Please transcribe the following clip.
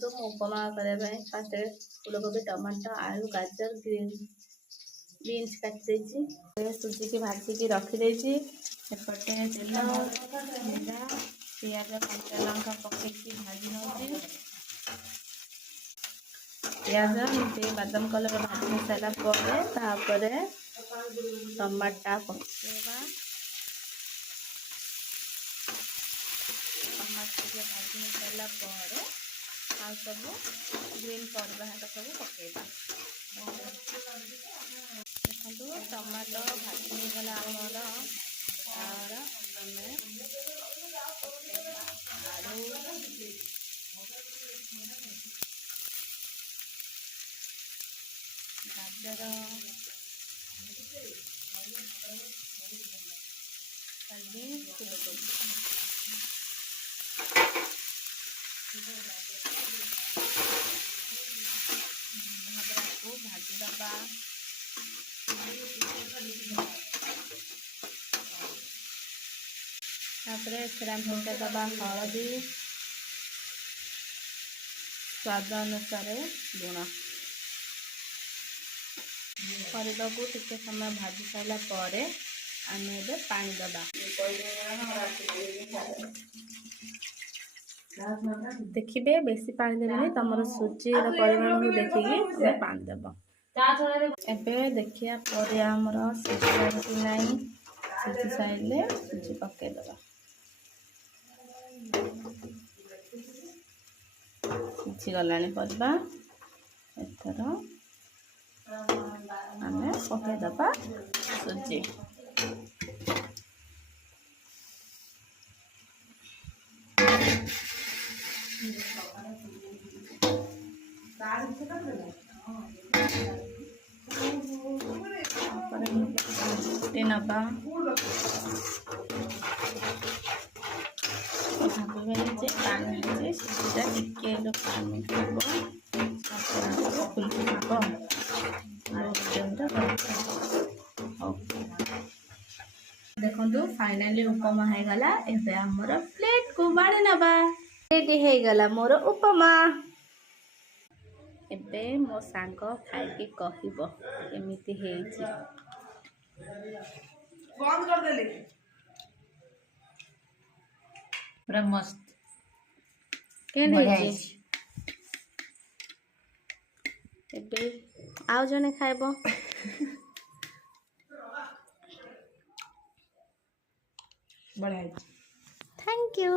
तो उपमा करने फास्ट फूलकोबी टमाटो आलू गाजर बीन्स काटी सुजी की भाजिकी रखिदे एपटे तेल जीरा पियाज कंचा लंका पकईकी भाजी नौ पियाज बादाम कलर भाजी सारा पर टमाटा पकेवा टमाटो भाजी सारा पर आ सब ग्रीन परिवा सब पकेबा देखो टमाटो भाजी गला आमर और आलू गाजर फूलकोबी को भाजी दबा फेंका दबा हलदी स्वाद अनुसार लुण परिवा को टिके समय भाजी सारा पर आम पानी दबा देखिए बेसी पानी देवे तुम सुजी परिमाण को देखिए पानी दब एबे देखिया पर आमर सिझी नहीं सिझी सारे सुजी पकईदबा सिझी गला परिवा एथर आम पकईदबा सुजी नबा पानी सीधा टिके पानी फुलकी देखो फाइनाली उपमा हो गला एबे हमर प्लेट को बाड़ी नबा रेडी हो गला मोर उपमा एबे मो सांग खाइके कहबो एमिति हेछि बंद कर देले पूरा मस्त केन हेछि एबे आउ जने खाइबो बढ़िया थैंक यू।